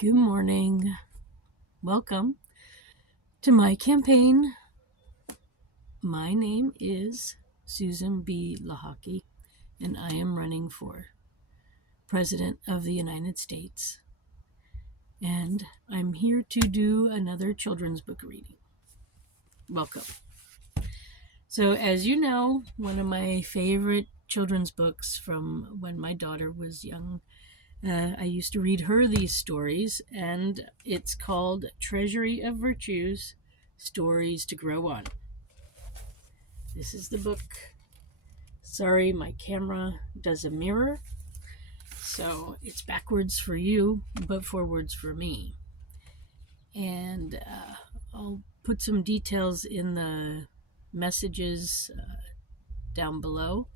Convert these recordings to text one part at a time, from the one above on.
Good morning. Welcome to my campaign. My name is Susan B. Lochocki, and I am running for President of the United States. And I'm here to do another children's book reading. Welcome. So, as you know, one of my favorite children's books from when my daughter was young, I used to read her these stories, and it's called Treasury of Virtues, Stories to Grow On. This is the book. Sorry, my camera does a mirror, so it's backwards for you, but forwards for me. And I'll put some details in the messages down below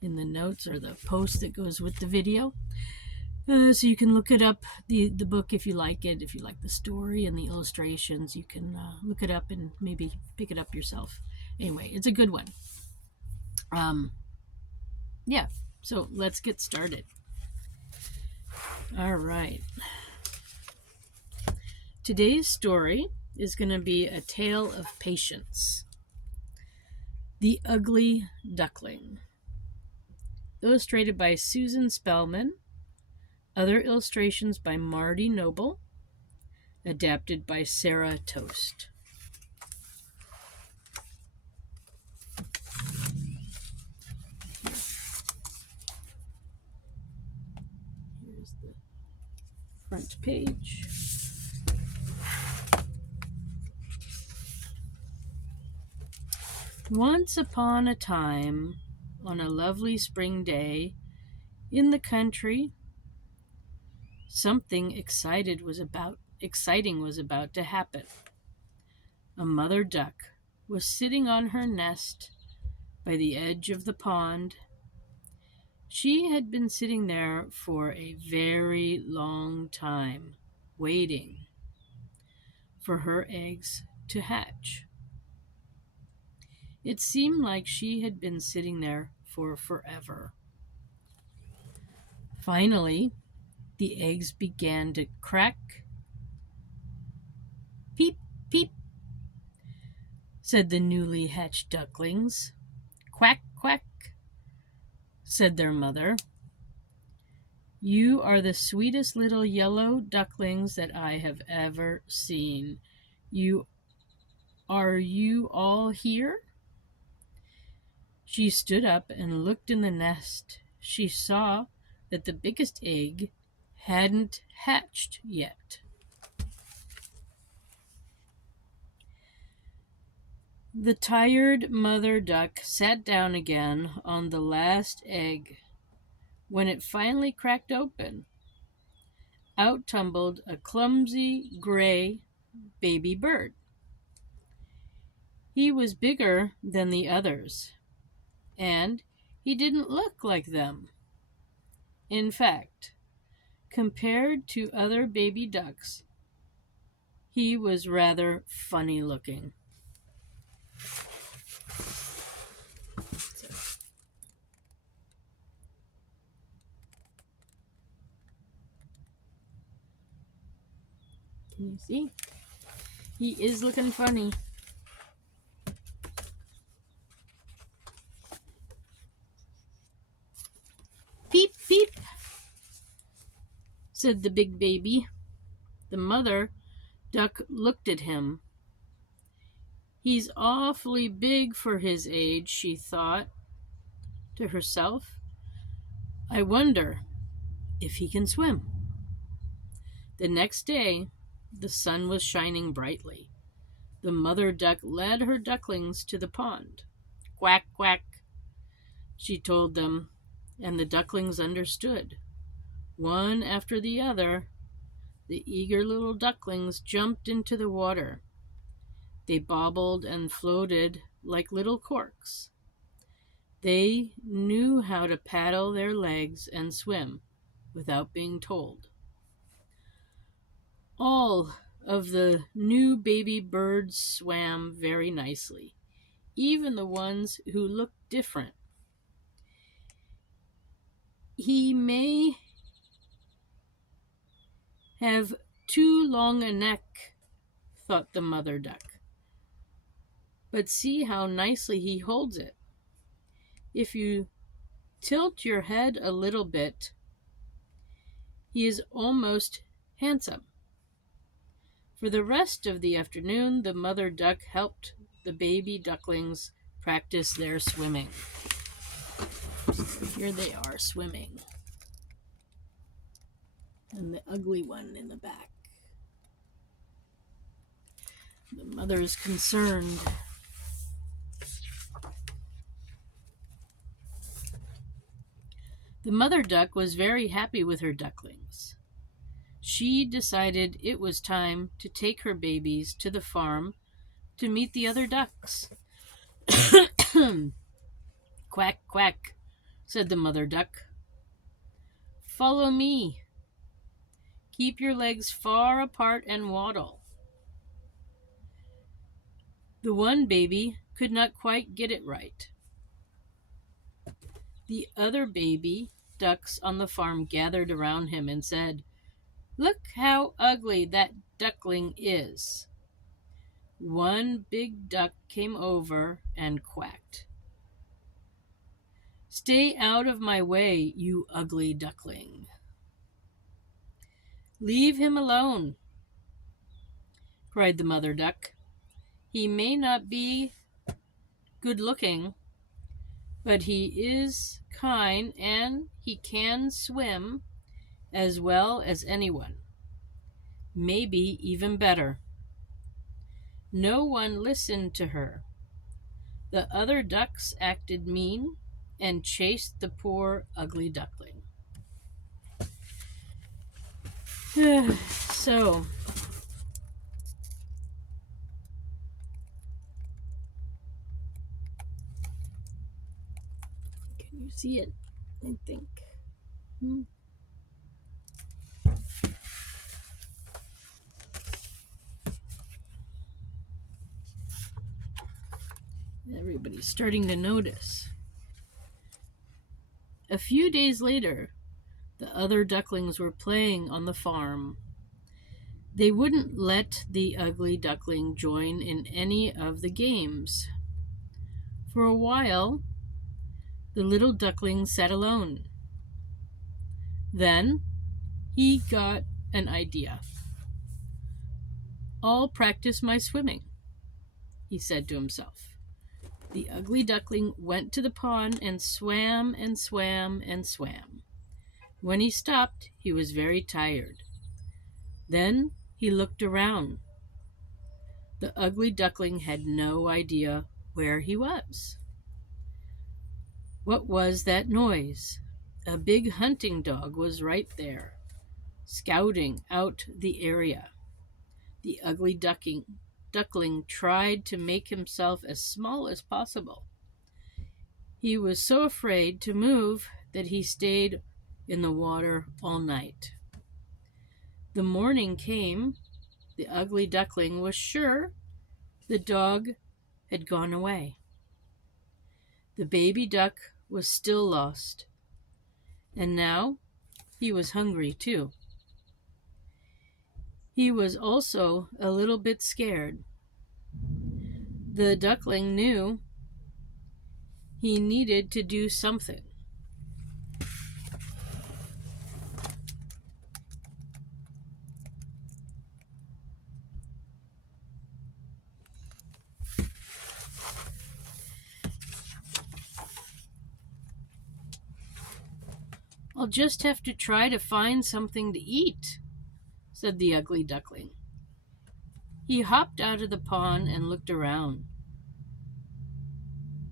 in the notes or the post that goes with the video. So you can look it up, the book, if you like it. If you like the story and the illustrations, you can look it up and maybe pick it up yourself. Anyway, it's a good one. Yeah, so let's get started. All right. Today's story is going to be a tale of patience. The Ugly Duckling. Illustrated by Susan Spellman. Other illustrations by Marty Noble. Adapted by Sarah Toast. Here's the front page. Once upon a time, on a lovely spring day, in the country, something exciting was about to happen. A mother duck was sitting on her nest by the edge of the pond. She had been sitting there for a very long time, waiting for her eggs to hatch. It seemed like she had been sitting there for forever. Finally, the eggs began to crack. Peep, peep, said the newly hatched ducklings. Quack, quack, said their mother. You are the sweetest little yellow ducklings that I have ever seen. Are you all here? She stood up and looked in the nest. She saw that the biggest egg hadn't hatched yet. The tired mother duck sat down again on the last egg. When it finally cracked open, out tumbled a clumsy gray baby bird. He was bigger than the others, and he didn't look like them. In fact, compared to other baby ducks, he was rather funny looking. Can you see? He is looking funny. Peep, peep, said the big baby. The mother duck looked at him. He's awfully big for his age, she thought to herself. I wonder if he can swim. The next day, the sun was shining brightly. The mother duck led her ducklings to the pond. Quack, quack, she told them, and the ducklings understood. One after the other, the eager little ducklings jumped into the water. They bobbled and floated like little corks. They knew how to paddle their legs and swim without being told. All of the new baby birds swam very nicely, even the ones who looked different. He may have Too long a neck, thought the mother duck. But see how nicely he holds it. If you tilt your head a little bit, he is almost handsome. For the rest of the afternoon, the mother duck helped the baby ducklings practice their swimming. Here they are swimming. And the ugly one in the back. The mother is concerned. The mother duck was very happy with her ducklings. She decided it was time to take her babies to the farm to meet the other ducks. Quack, quack, said the mother duck. Follow me. Keep your legs far apart and waddle. The one baby could not quite get it right. The other baby ducks on the farm gathered around him and said, Look how ugly that duckling is. One big duck came over and quacked. Stay out of my way, you ugly duckling. Leave him alone, cried the mother duck. He may not be good looking, but he is kind and he can swim as well as anyone. Maybe even better. No one listened to her. The other ducks acted mean and chased the poor ugly duckling. So, can you see it? I think. Everybody's starting to notice. A few days later, the other ducklings were playing on the farm. They wouldn't let the ugly duckling join in any of the games. For a while, the little duckling sat alone. Then he got an idea. I'll practice my swimming, he said to himself. The ugly duckling went to the pond and swam and swam and swam. When he stopped, he was very tired. Then he looked around. The ugly duckling had no idea where he was. What was that noise? A big hunting dog was right there, scouting out the area. The ugly duckling tried to make himself as small as possible. He was so afraid to move that he stayed in the water all night. The morning came. The ugly duckling was sure the dog had gone away. The baby duck was still lost, and now he was hungry too. He was also a little bit scared. The duckling knew he needed to do something. I'll just have to try to find something to eat, said the ugly duckling. He hopped out of the pond and looked around.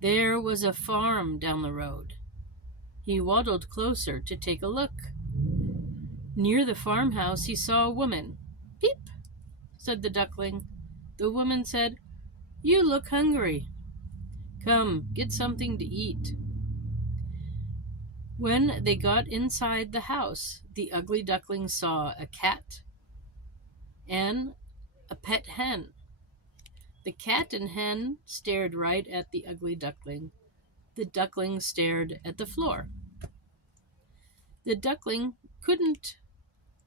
There was a farm down the road. He waddled closer to take a look. Near the farmhouse he saw a woman. Peep, said the duckling. The woman said, You look hungry. Come, get something to eat. When they got inside the house, the ugly duckling saw a cat and a pet hen. The cat and hen stared right at the ugly duckling. The duckling stared at the floor. The duckling couldn't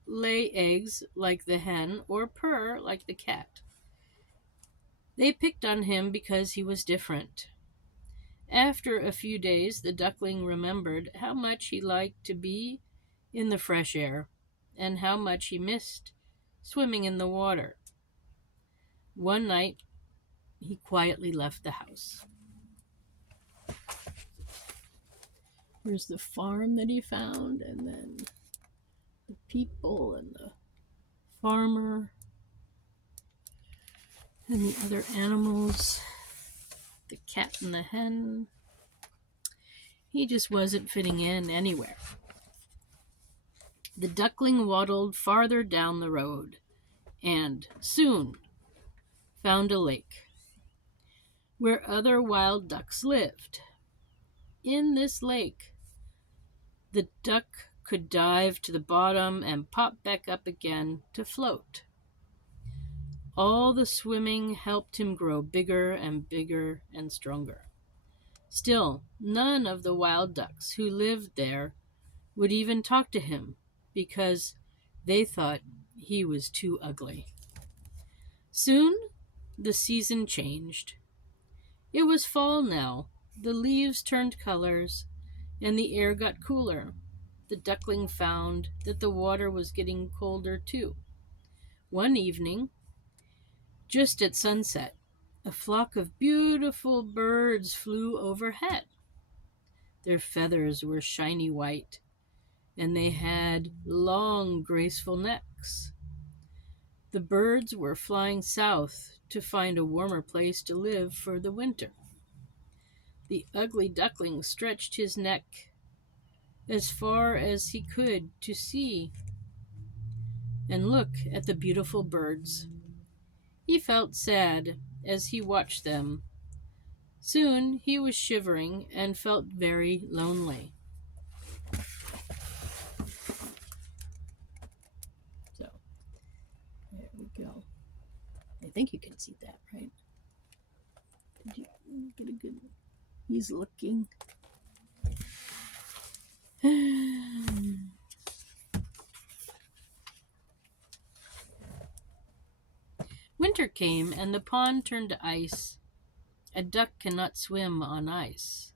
lay eggs like the hen or purr like the cat. They picked on him because he was different. After a few days, the duckling remembered how much he liked to be in the fresh air and how much he missed swimming in the water. One night, he quietly left the house. Here's the farm that he found, and then the people and the farmer and the other animals, the cat and the hen. He just wasn't fitting in anywhere. The duckling waddled farther down the road and soon found a lake where other wild ducks lived. In this lake, the duck could dive to the bottom and pop back up again to float. All the swimming helped him grow bigger and bigger and stronger. Still, none of the wild ducks who lived there would even talk to him because they thought he was too ugly. Soon, the season changed. It was fall now. The leaves turned colors, and the air got cooler. The duckling found that the water was getting colder too. One evening, just at sunset, a flock of beautiful birds flew overhead. Their feathers were shiny white, and they had long, graceful necks. The birds were flying south to find a warmer place to live for the winter. The ugly duckling stretched his neck as far as he could to see and look at the beautiful birds. He felt sad as he watched them. Soon he was shivering and felt very lonely. So, there we go. I think you can see that, right? Did you get a good... He's looking. Winter came and the pond turned to ice. A duck cannot swim on ice.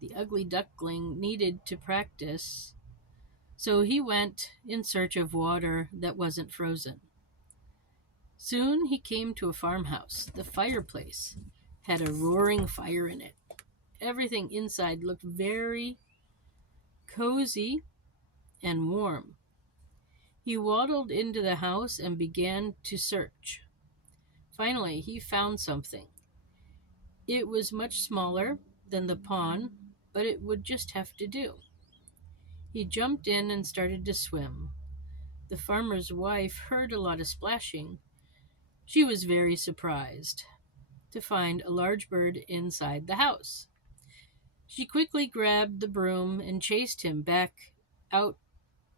The ugly duckling needed to practice, so he went in search of water that wasn't frozen. Soon he came to a farmhouse. The fireplace had a roaring fire in it. Everything inside looked very cozy and warm. He waddled into the house and began to search. Finally, he found something. It was much smaller than the pond, but it would just have to do. He jumped in and started to swim. The farmer's wife heard a lot of splashing. She was very surprised to find a large bird inside the house. She quickly grabbed the broom and chased him back out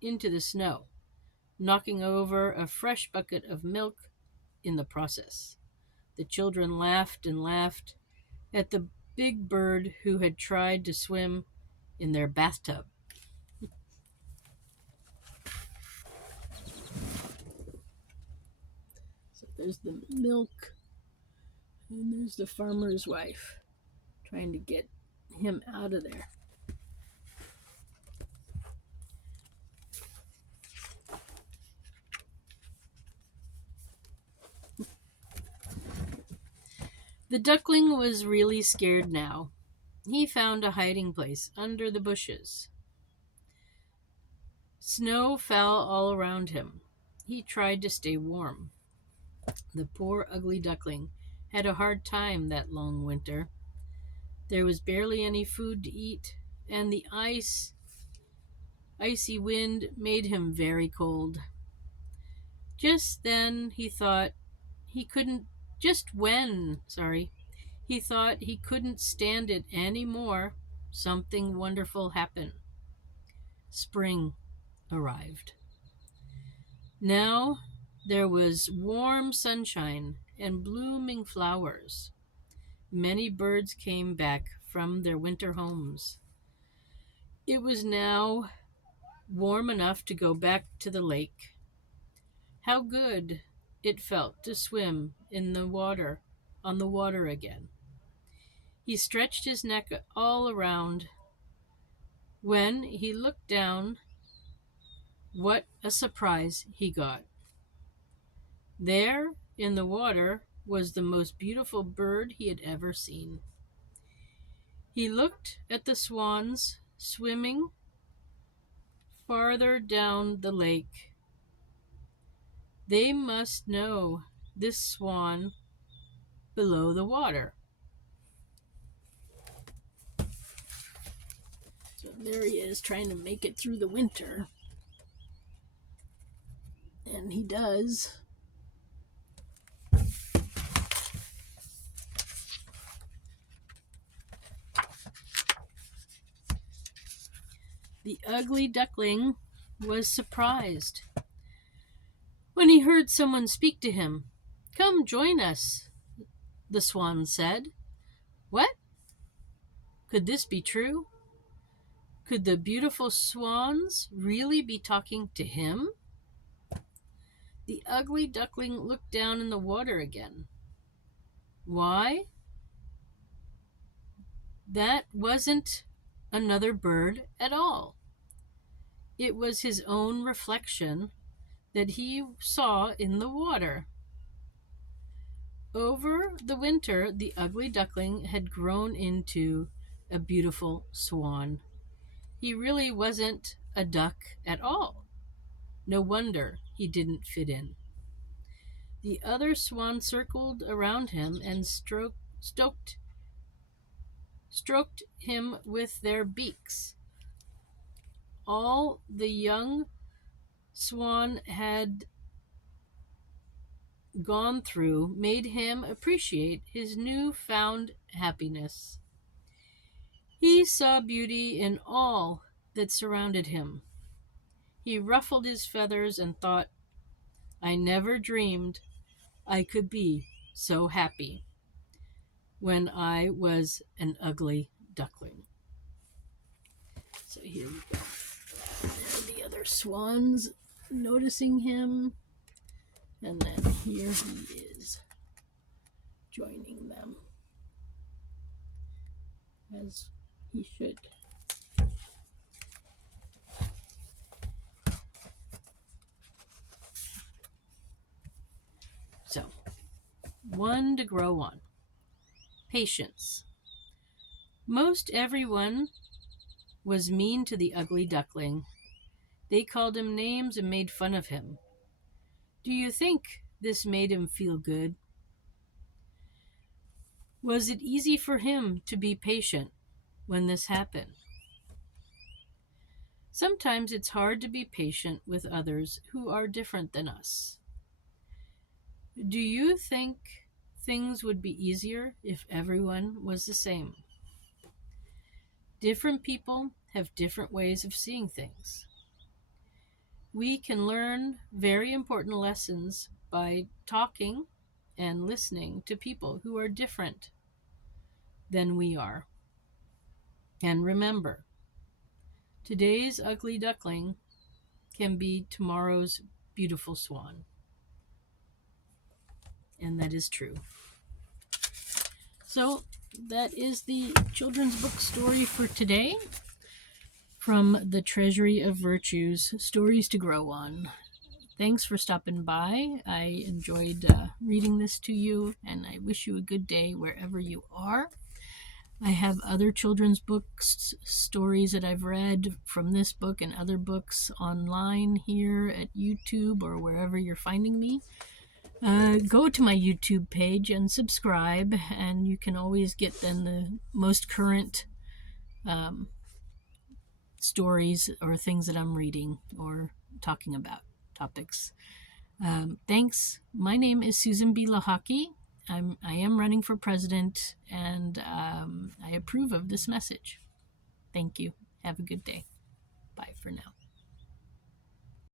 into the snow, knocking over a fresh bucket of milk in the process. The children laughed and laughed at the big bird who had tried to swim in their bathtub. So there's the milk, and there's the farmer's wife trying to get him out of there. The duckling was really scared now. He found a hiding place under the bushes. Snow fell all around him. He tried to stay warm. The poor ugly duckling had a hard time that long winter. There was barely any food to eat, and the icy wind made him very cold. Just when he thought he couldn't stand it any more, something wonderful happened. Spring arrived. Now there was warm sunshine and blooming flowers. Many birds came back from their winter homes. It was now warm enough to go back to the lake. How good it felt to swim in the water, on the water again. He stretched his neck all around. When he looked down, what a surprise he got. There in the water was the most beautiful bird he had ever seen. He looked at the swans swimming farther down the lake. They must know this swan below the water. So there he is trying to make it through the winter. And he does. The ugly duckling was surprised when he heard someone speak to him. "Come join us," the swan said. What? Could this be true? Could the beautiful swans really be talking to him? The ugly duckling looked down in the water again. Why? That wasn't another bird at all. It was his own reflection that he saw in the water. Over the winter, the ugly duckling had grown into a beautiful swan. He really wasn't a duck at all. No wonder he didn't fit in. The other swans circled around him and stroked him with their beaks. All the young swan had gone through made him appreciate his new-found happiness. He saw beauty in all that surrounded him. He ruffled his feathers and thought, I never dreamed I could be so happy when I was an ugly duckling. So here we go. There are the other swans noticing him. And then here he is joining them, as he should. So, one to grow on. Patience. Most everyone was mean to the ugly duckling. They called him names and made fun of him. Do you think this made him feel good? Was it easy for him to be patient when this happened? Sometimes it's hard to be patient with others who are different than us. Do you think things would be easier if everyone was the same? Different people have different ways of seeing things. We can learn very important lessons by talking and listening to people who are different than we are. And remember, today's ugly duckling can be tomorrow's beautiful swan. And that is true. So that is the children's book story for today from the Treasury of Virtues, Stories to Grow On. Thanks for stopping by. I enjoyed reading this to you, and I wish you a good day wherever you are. I have other children's books, stories that I've read from this book and other books online here at YouTube or wherever you're finding me. Go to my YouTube page and subscribe, and you can always get then the most current stories or things that I'm reading or talking about topics. Thanks. My name is Susan B. Lochocki. I am running for president, and I approve of this message. Thank you. Have a good day. Bye for now.